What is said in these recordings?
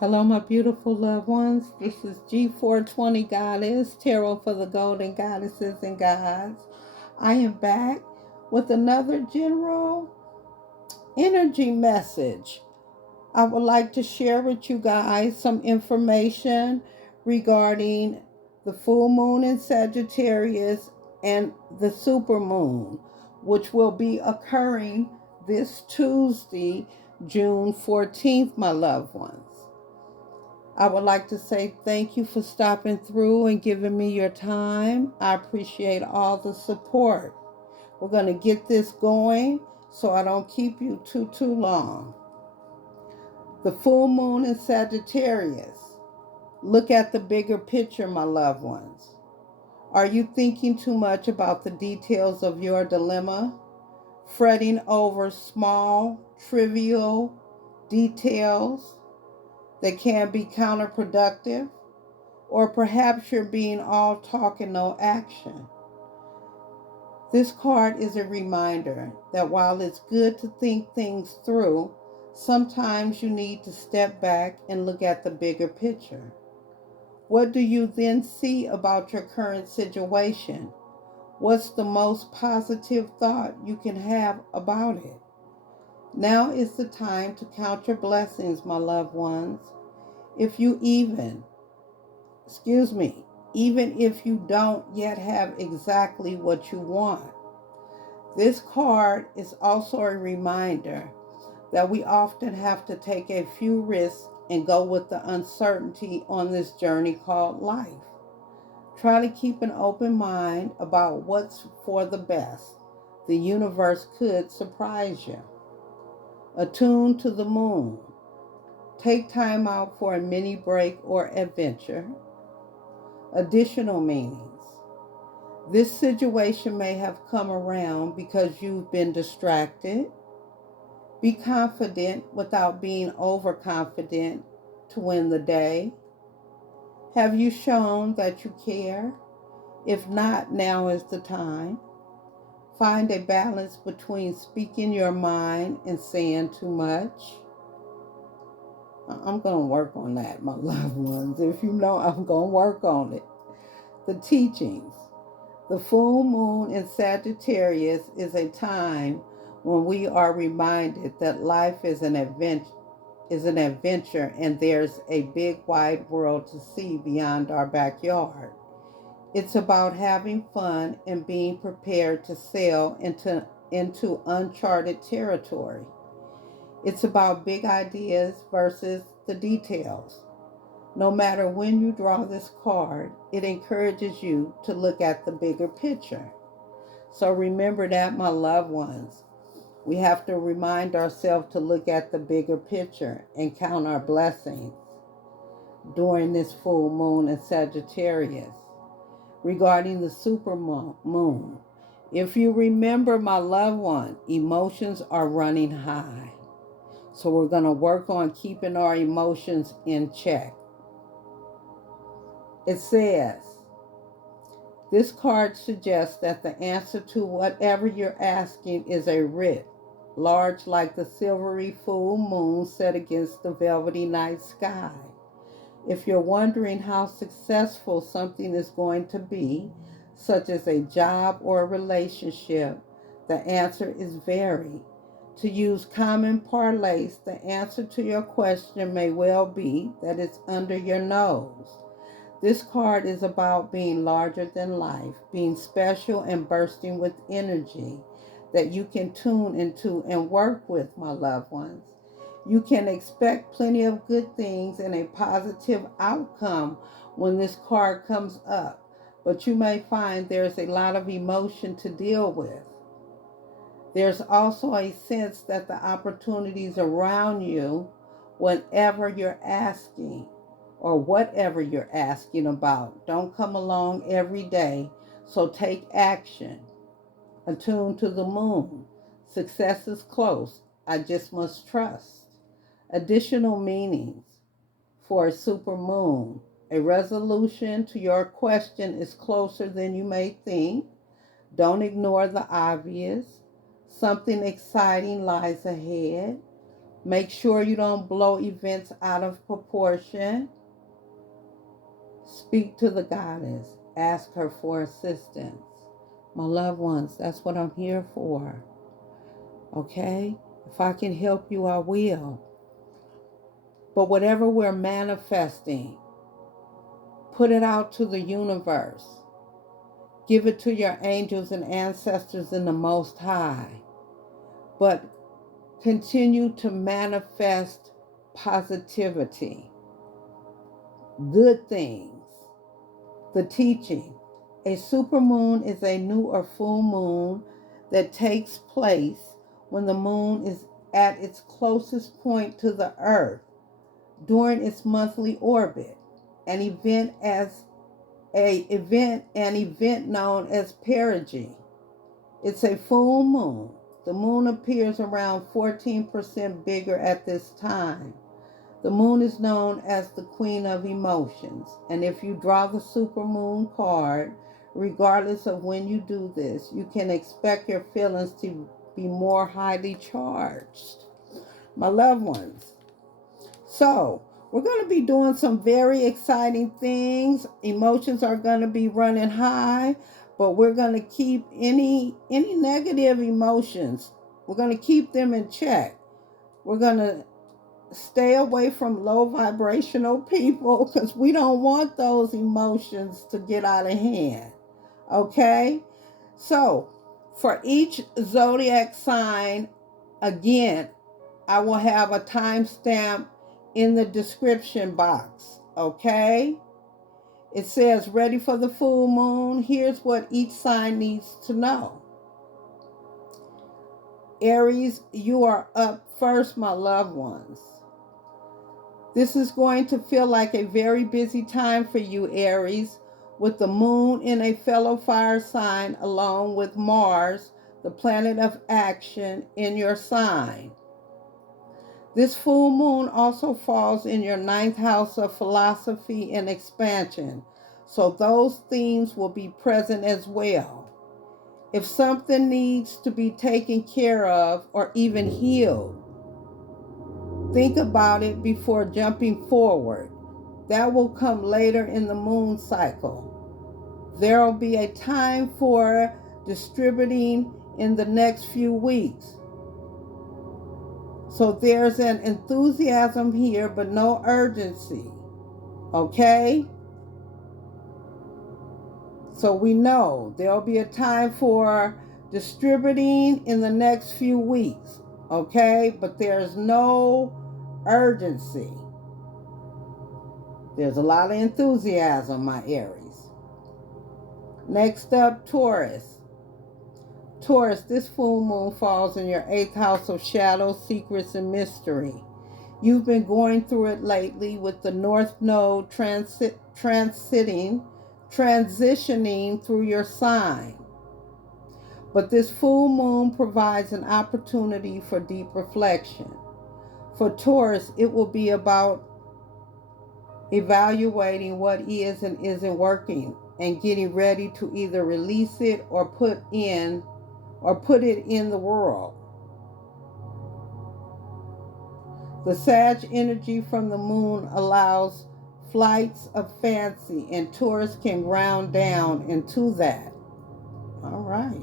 Hello, my beautiful loved ones. This is G420 Goddess, Tarot for the Golden Goddesses and Gods. I am back with another general energy message. I would like to share with you guys some information regarding the full moon in Sagittarius and the supermoon, which will be occurring this Tuesday, June 14th, my loved ones. I would like to say thank you for stopping through and giving me your time. I appreciate all the support. We're going to get this going so I don't keep you too long. The full moon in Sagittarius. Look at the bigger picture, my loved ones. Are you thinking too much about the details of your dilemma? Fretting over small, trivial details that can be counterproductive? Or perhaps you're being all talk and no action. This card is a reminder that while it's good to think things through, sometimes you need to step back and look at the bigger picture. What do you then see about your current situation? What's the most positive thought you can have about it? Now is the time to count your blessings, my loved ones. If you even if you don't yet have exactly what you want. This card is also a reminder that we often have to take a few risks and go with the uncertainty on this journey called life. Try to keep an open mind about what's for the best. The universe could surprise you. Attune to the moon. Take time out for a mini break or adventure. Additional meanings. This situation may have come around because you've been distracted. Be confident without being overconfident to win the day. Have you shown that you care? If not, now is the time. Find a balance between speaking your mind and saying too much. I'm going to work on that, my loved ones. If you know, I'm going to work on it. The teachings. The full moon in Sagittarius is a time when we are reminded that life is an adventure, and there's a big wide world to see beyond our backyard. It's about having fun and being prepared to sail into uncharted territory. It's about big ideas versus the details. No matter when you draw this card, it encourages you to look at the bigger picture. So remember that, my loved ones. We have to remind ourselves to look at the bigger picture and count our blessings during this full moon in Sagittarius. Regarding the supermoon, if you remember, my loved one, emotions are running high. So we're going to work on keeping our emotions in check. It says, this card suggests that the answer to whatever you're asking is a writ, large like the silvery full moon set against the velvety night sky. If you're wondering how successful something is going to be, such as a job or a relationship, the answer is very. To use common parlance, the answer to your question may well be that it's under your nose. This card is about being larger than life, being special and bursting with energy that you can tune into and work with, my loved ones. You can expect plenty of good things and a positive outcome when this card comes up, but you may find there's a lot of emotion to deal with. There's also a sense that the opportunities around you, whenever you're asking, or whatever you're asking about, don't come along every day. So take action. Attune to the moon. Success is close. I just must trust. Additional meanings for a supermoon. A resolution to your question is closer than you may think. Don't ignore the obvious. Something exciting lies ahead. Make sure you don't blow events out of proportion. Speak to the goddess. Ask her for assistance. My loved ones, that's what I'm here for. Okay? If I can help you, I will. But whatever we're manifesting, put it out to the universe. Give it to your angels and ancestors in the Most High. But continue to manifest positivity, good things, the teaching. A supermoon is a new or full moon that takes place when the moon is at its closest point to the earth during its monthly orbit. An event known as perigee. It's a full moon. The moon appears around 14% bigger at this time. The moon is known as the queen of emotions. And if you draw the supermoon card, regardless of when you do this, you can expect your feelings to be more highly charged. My loved ones. So, we're going to be doing some very exciting things. Emotions are going to be running high, but we're going to keep any negative emotions, we're going to keep them in check. We're going to stay away from low vibrational people because we don't want those emotions to get out of hand. Okay? So, for each zodiac sign, again, I will have a timestamp in the description box. Okay? It says, ready for the full moon. Here's what each sign needs to know. Aries, you are up first, my loved ones. This is going to feel like a very busy time for you, Aries, with the moon in a fellow fire sign along with Mars, the planet of action, in your sign. This full moon also falls in your 9th house of philosophy and expansion, so those themes will be present as well. If something needs to be taken care of or even healed, think about it before jumping forward. That will come later in the moon cycle. There will be a time for distributing in the next few weeks. So there's an enthusiasm here, but no urgency. Okay? So we know there'll be a time for distributing in the next few weeks. Okay? But there's no urgency. There's a lot of enthusiasm, my Aries. Next up, Taurus. Taurus, this full moon falls in your 8th house of shadows, secrets, and mystery. You've been going through it lately with the North Node transitioning through your sign. But this full moon provides an opportunity for deep reflection. For Taurus, it will be about evaluating what is and isn't working and getting ready to either release it or put it in the world. The Sag energy from the moon allows flights of fancy, and Taurus can ground down into that. All right.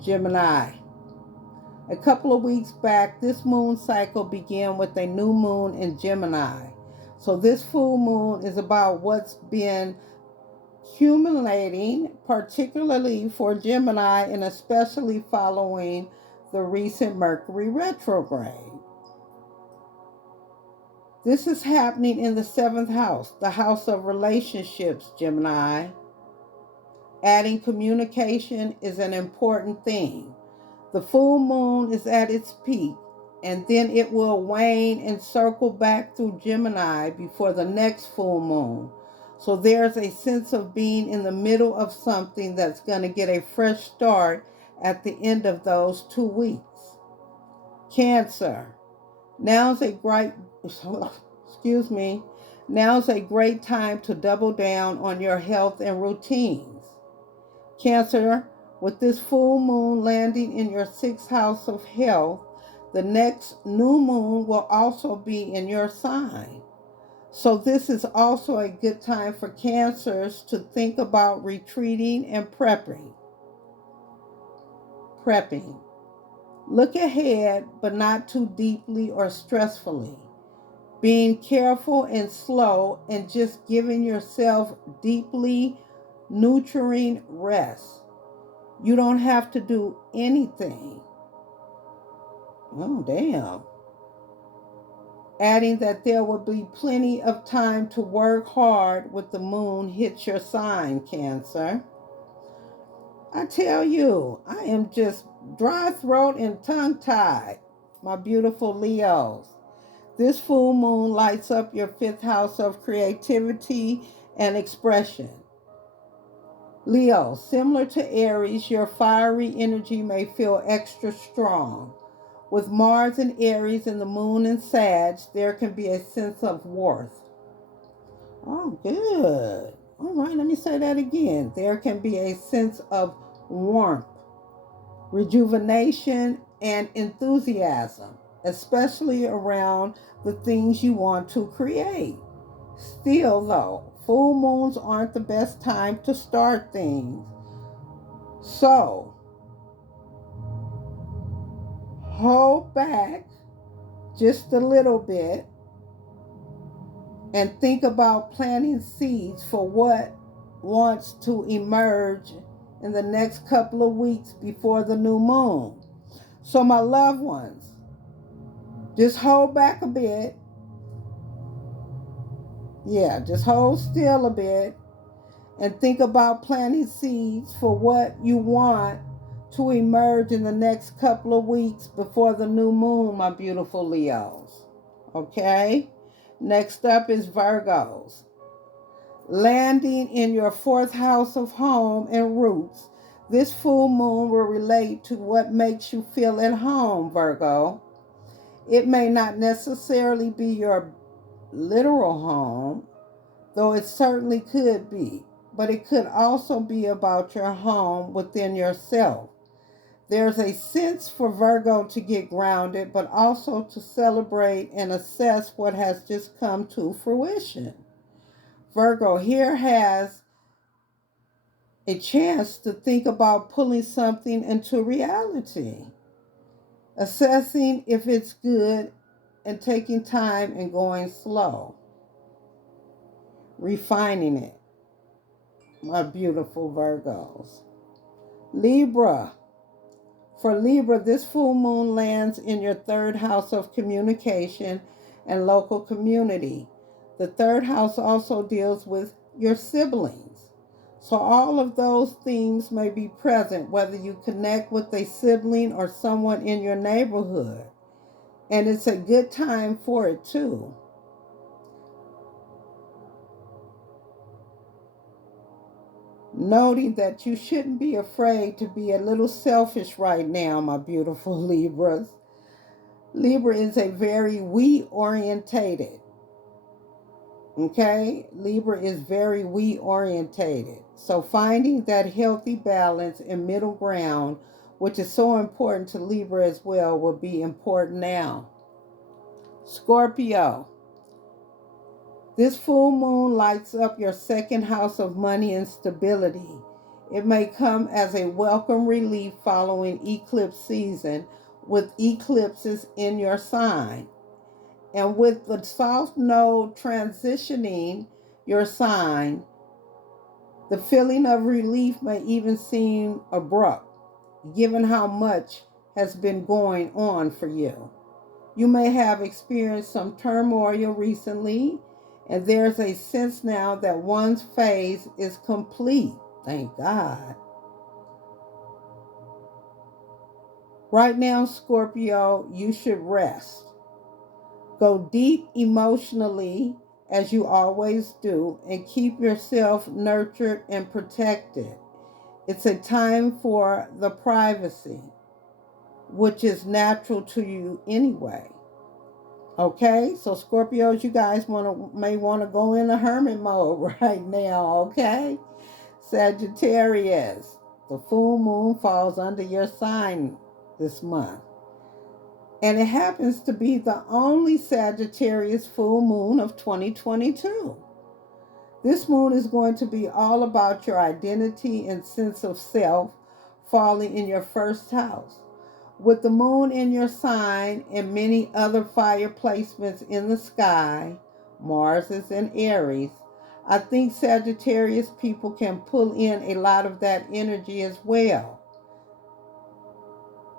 Gemini. A couple of weeks back, this moon cycle began with a new moon in Gemini. So this full moon is about what's been accumulating, particularly for Gemini, and especially following the recent Mercury retrograde. This is happening in the 7th house, the house of relationships, Gemini. Adding communication is an important thing. The full moon is at its peak, and then it will wane and circle back through Gemini before the next full moon. So there's a sense of being in the middle of something that's going to get a fresh start at the end of those 2 weeks. Cancer. Now's a great time to double down on your health and routines. Cancer, with this full moon landing in your 6th house of health, The next new moon will also be in your sign. So this is also a good time for Cancers to think about retreating and prepping. Look ahead, but not too deeply or stressfully. Being careful and slow and just giving yourself deeply nurturing rest. You don't have to do anything. Oh, damn. Adding that there will be plenty of time to work hard when the moon hits your sign, Cancer. I tell you, I am just dry throat and tongue-tied, my beautiful Leos. This full moon lights up your fifth house of creativity and expression. Leo, similar to Aries, your fiery energy may feel extra strong. With Mars in Aries and the moon in Sag, there can be a sense of worth. Oh, good. All right, let me say that again. There can be a sense of warmth, rejuvenation, and enthusiasm, especially around the things you want to create. Still, though, full moons aren't the best time to start things. So, hold back just a little bit and think about planting seeds for what wants to emerge in the next couple of weeks before the new moon. So, my loved ones, just hold back a bit. Yeah, just hold still a bit and think about planting seeds for what you want to emerge in the next couple of weeks before the new moon, my beautiful Leos. Okay? Next up is Virgos. Landing in your fourth house of home and roots, this full moon will relate to what makes you feel at home, Virgo. It may not necessarily be your literal home, though it certainly could be, but it could also be about your home within yourself. There's a sense for Virgo to get grounded, but also to celebrate and assess what has just come to fruition. Virgo here has a chance to think about pulling something into reality, assessing if it's good, and taking time and going slow, refining it, my beautiful Virgos. Libra. For Libra, this full moon lands in your third house of communication and local community. The third house also deals with your siblings. So all of those themes may be present, whether you connect with a sibling or someone in your neighborhood. And it's a good time for it too. Noting that you shouldn't be afraid to be a little selfish right now, my beautiful Libras. Libra is a very we orientated. Okay? Libra is very we orientated. So finding that healthy balance and middle ground, which is so important to Libra as well, will be important now. Scorpio. This full moon lights up your second house of money and stability. It may come as a welcome relief following eclipse season with eclipses in your sign. And with the South Node transitioning your sign, the feeling of relief may even seem abrupt, given how much has been going on for you. You may have experienced some turmoil recently, and there's a sense now that one's phase is complete. Thank God. Right now, Scorpio, you should rest. Go deep emotionally, as you always do, and keep yourself nurtured and protected. It's a time for the privacy, which is natural to you anyway. Okay, so Scorpios, you guys may want to go in a hermit mode right now, okay? Sagittarius, the full moon falls under your sign this month. And it happens to be the only Sagittarius full moon of 2022. This moon is going to be all about your identity and sense of self falling in your first house. With the moon in your sign and many other fire placements in the sky, Mars is in Aries. I think Sagittarius people can pull in a lot of that energy as well.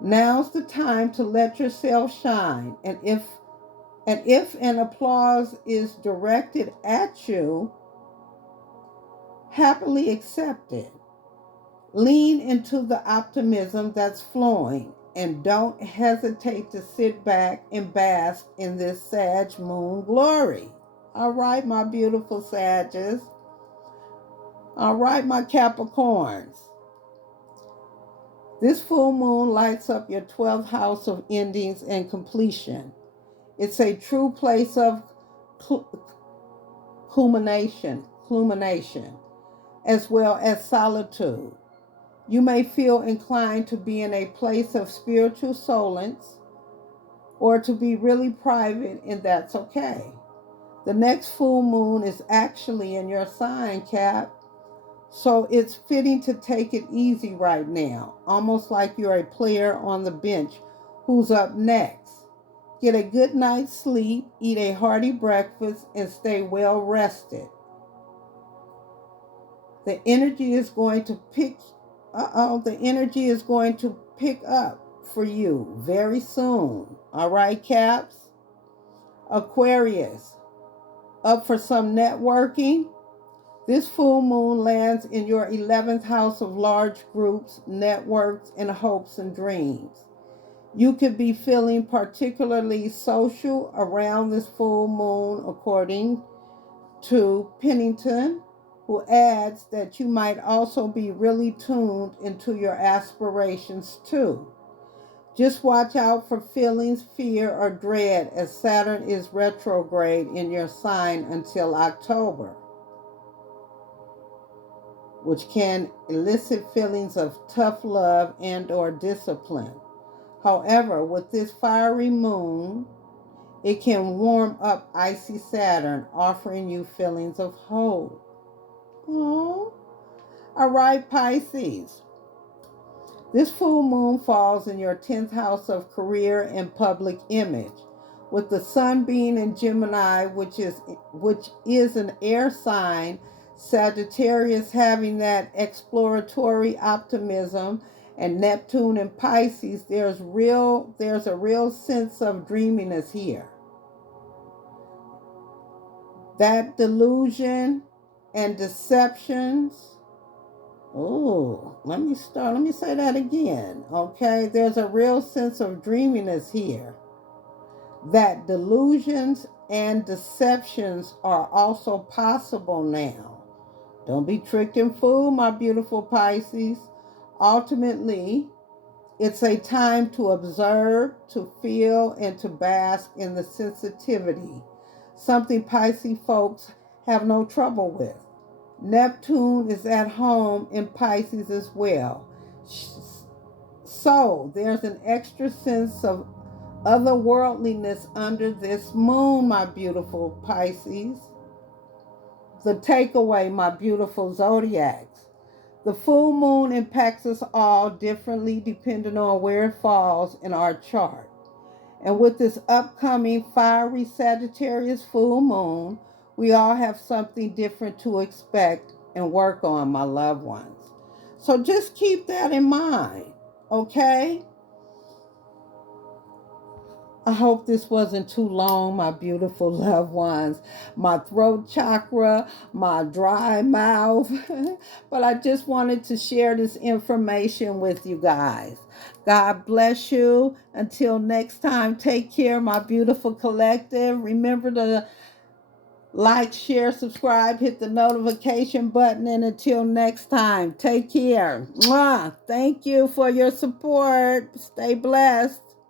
Now's the time to let yourself shine, and if an applause is directed at you, happily accept it. Lean into the optimism that's flowing, and don't hesitate to sit back and bask in this Sag moon glory. All right, my beautiful Sages. All right, my Capricorns. This full moon lights up your 12th house of endings and completion. It's a true place of culmination, as well as solitude. You may feel inclined to be in a place of spiritual solace or to be really private, and that's okay. The next full moon is actually in your sign, Cap. So it's fitting to take it easy right now, almost like you're a player on the bench who's up next. Get a good night's sleep, eat a hearty breakfast, and stay well rested. The energy is going to pick up for you very soon. All right, Caps? Aquarius, up for some networking? This full moon lands in your 11th house of large groups, networks, and hopes and dreams. You could be feeling particularly social around this full moon, according to Pennington, who adds that you might also be really tuned into your aspirations too. Just watch out for feelings, fear, or dread as Saturn is retrograde in your sign until October, which can elicit feelings of tough love and or discipline. However, with this fiery moon, it can warm up icy Saturn, offering you feelings of hope. Oh, all right, Pisces. This full moon falls in your 10th house of career and public image, with the sun being in Gemini, which is an air sign. Sagittarius having that exploratory optimism, and Neptune in Pisces, there's a real sense of dreaminess here. That delusion and deceptions. Oh, let me say that again. Okay, there's a real sense of dreaminess here. That delusions and deceptions are also possible now. Don't be tricked and fooled, my beautiful Pisces. Ultimately, it's a time to observe, to feel, and to bask in the sensitivity, something Pisces folks have no trouble with. Neptune is at home in Pisces as well. So there's an extra sense of otherworldliness under this moon, my beautiful Pisces. The takeaway, my beautiful Zodiacs. The full moon impacts us all differently depending on where it falls in our chart. And with this upcoming fiery Sagittarius full moon, we all have something different to expect and work on, my loved ones. So just keep that in mind, okay? I hope this wasn't too long, my beautiful loved ones. My throat chakra, my dry mouth. But I just wanted to share this information with you guys. God bless you. Until next time, take care, my beautiful collective. Remember to like, share, subscribe, hit the notification button. And until next time, take care. Mwah. Thank you for your support. Stay blessed.